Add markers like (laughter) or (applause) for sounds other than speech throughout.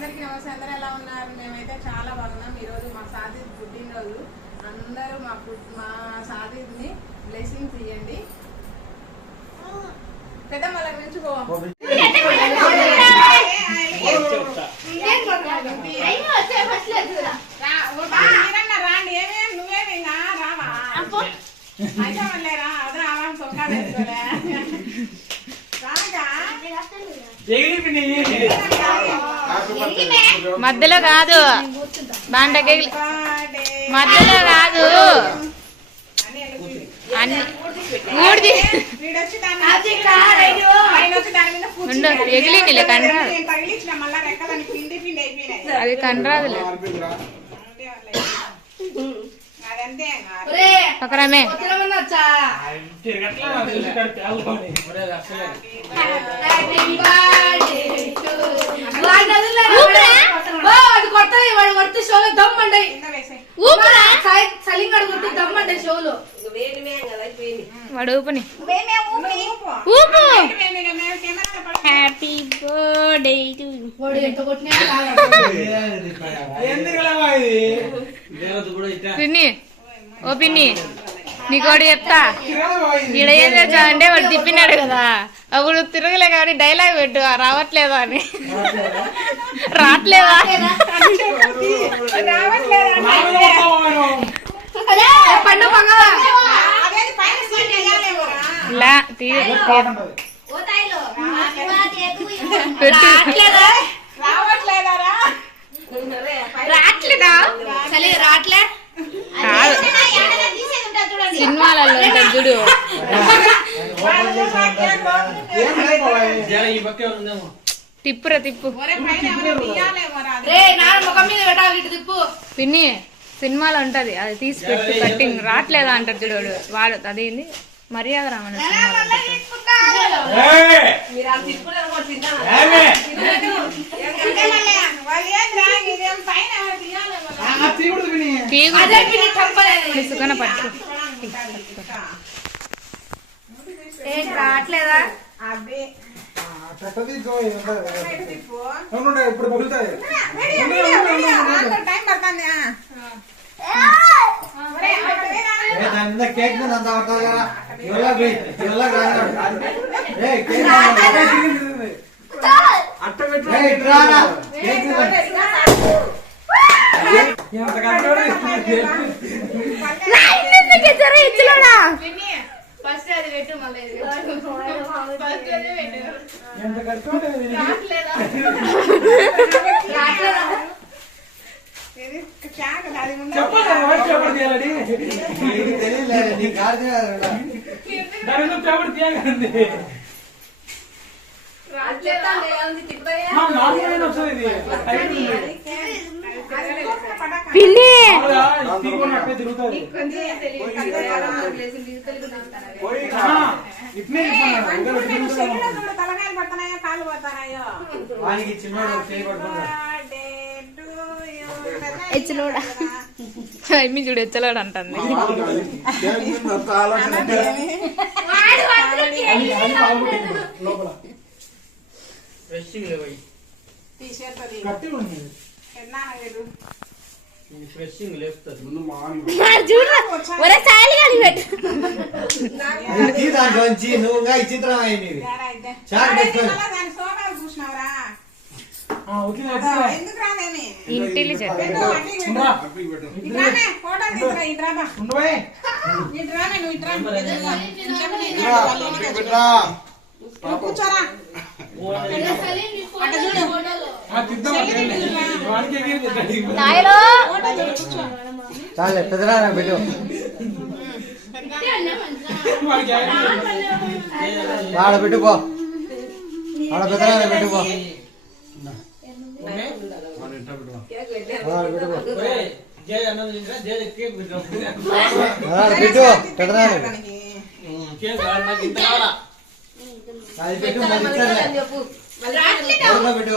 అందరికీ నమస్తే. అందరూ ఎలా ఉన్నారు? మేమైతే చాలా బాగున్నాం. ఈరోజు మా సాదిద్ పుట్టినరోజు. అందరూ మా పుట్- మా సాదిద్ని బ్లెస్సింగ్స్ ఇవ్వండి పెద్ద మళ్ళీ మీరన్నా రాండి. ఏమేం నువ్వేమి ఇంకా? రావా? అయితే మళ్ళీ రా. అది రావా వేసుకోలే రాగా మధ్యలో కాదు. బండకి మధ్యలో కాదు. అని ఎలుగుతుంది. అన్ని ఊడిది వీడొచ్చి దాన్ని ఆయన వచ్చి దాని మీద కూర్చుని ఉండు, ఎగిలిందిలే, కండ్రా. నేను తగిలించిన మళ్ళా రెక్కలని పిండి పిండి అయిపోయినాయి అది కనరాదులే అంతే వాళ్ళ షోలో. వాడు ఊపుని. ఊపు. హ్యాపీ బర్త్డే టు వాడు ఎంత కొట్టినా (laughs) పిన్ని. ఓ పిన్ని. నీకోటి చెప్తా. ఈడ ఏం చేసా అంటే వాడు తిప్పినాడు కదా. అప్పుడు తిరగలే కాబట్టి డైలాగ్ పెట్టు రావట్లేదా అని. రావట్లేదా? పండు? ఇలా రావట్లేదా? రాట్లే కాదు. సినిమాలలో ఉంటుంది చూడు. తిప్పురా తిప్పు. పిన్ని సినిమాలో ఉంటది. అది తీసి పెట్టు కట్టింగ్ రావట్లేదా అంటారు చూడు వాడు. అదేంది మర్యాద రామన్న సినిమాలో ఉంటుంది. రావట్లేదా తిప్పు. ఇప్పుడు పగులుతాయి టైం పడుతుంది వేయరా? కేక్ మీద అంత పడుతుంది కదా కేక్ కేక్ పిన్ని, ఫస్ట్ అది పెట్టు మళ్ళీ ఫస్ట్ అదే పెట్టు. గార్జీ రాట్లేదా లేదంది తిప్పుతాయా అది ఇంకొక తెలియదు. తలకాయలు పడుతున్నాయో కాళ్ళు పడుతున్నాయో. ఎచ్చలోడా మీ చూడు ఎచ్చలోడు అంటుంది టీ-షర్ట్ అది. కట్టి ఉంది పెద్దనాన్న వీడు. ఒరే సాయలు కానీ పెట్టు. ఇది దాంట్లోంచి నువ్వు ఇంకా విచిత్రం అయింది అరే, పెట్టుకొని. ఇంటెలిజెంట్. అట్లే కూర్చోరా. అటు చూడు. సాయలో ఫోటో చూడు, కూర్చో. చాలే పెద్దరా పెట్టు ఆడ పెట్టుకో ఆడ పెద్దరా పెట్టుకో ఆడ పెట్టుకో ఆడ పెట్టు పెద్దరా దానికి. అది పెట్టు మళ్ళీ ఇస్తానులే. ఎవరిలో పెట్టు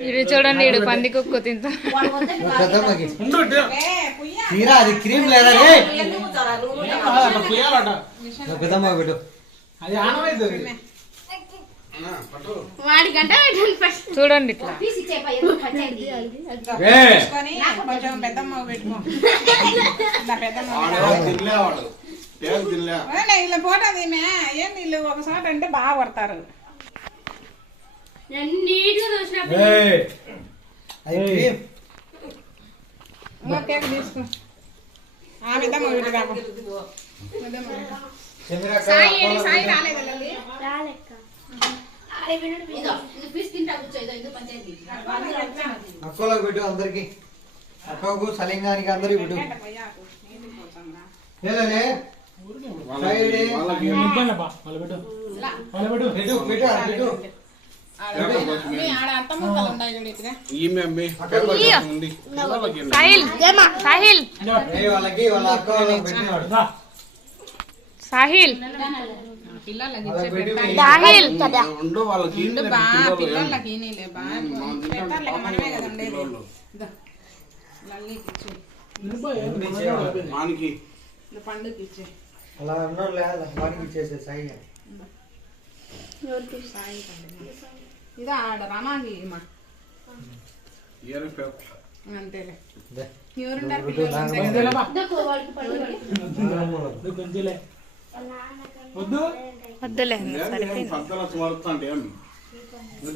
ఇది చూడండి ఇడు పంది కుక్కు తింటా. క్రీమ్ లేదా? చూడండి ఇట్లా. ఒకసారి అంటే బాగా పడతారు అక్కలకు పెట్టు. అందరికి. అక్కకు సలింగానికి అందరికి పెట్టు. పెట్టు. పెట్టు. పెట్టు. సాహిల్. సాహిల్ సాహిల్ అలా అన్నం లేదా? మనకి ఇచ్చేసే సాయి సాయి పండుగ ఇదా ఆడ రమాంగి మా. అంతేలే. ఎవరున్నారు పిల్లలు వద్దు.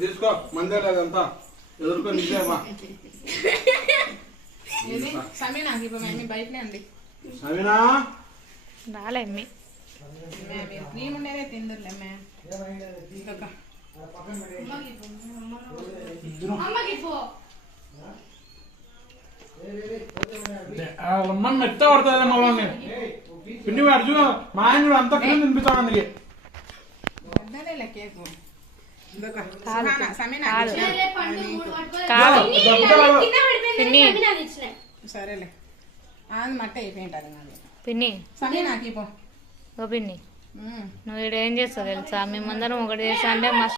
తీసుకో మందే లేదంతా సమీనా ఇప్పుడు మమ్మీ బయటనే అండి సమీనా? రాలేమ్మి మేము ఉండేదే తిందులే మ్యామ్ వాళ్ళమ్మ మెత్త పడతారే మమ్మల్ని? పిండి అర్జున మా ఆయన అంత కింద తినిపిస్తాడు అందుకే. సరేలే మట్ట అయిపోయింది అది నాది. ఏం చేస్తావు తెలుసా? మేమందరం ఒకటి చేస్తా అంటే మస్తు